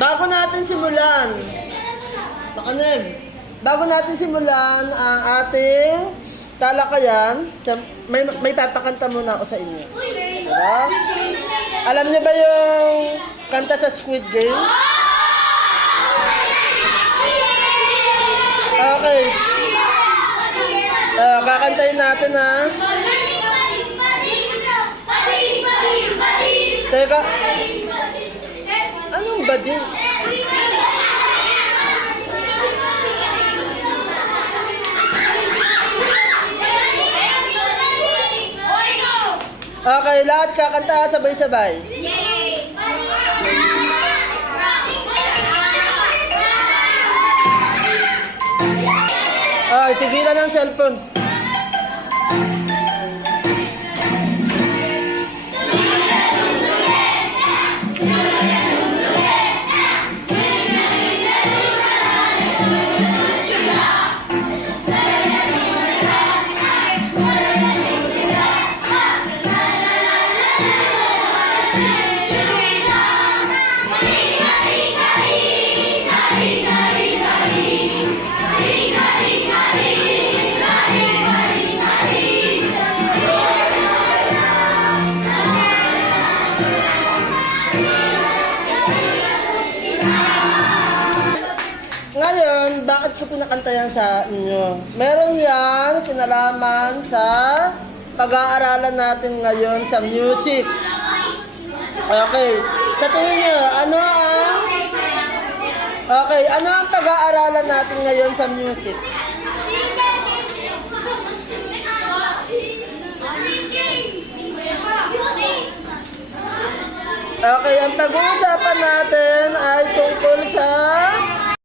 Bago natin simulan, makinig, bago natin simulan ang ating talakayan, may papakanta muna ako sa inyo. Diba? Alam niyo ba yung kanta sa Squid Game? Okay. Kakantayin natin ha. Teka. Anong bading? Okay, lahat kakanta sabay-sabay. Ay, tigilan ang cellphone. Ngayon, bakit ko pinakanta yan sa inyo? Meron yan pinalaman sa pag-aaralan natin ngayon sa music. Okay. Sa tingin nyo, ano ang pag-aaralan natin ngayon sa music? Okay, ang pag-uusapan natin ay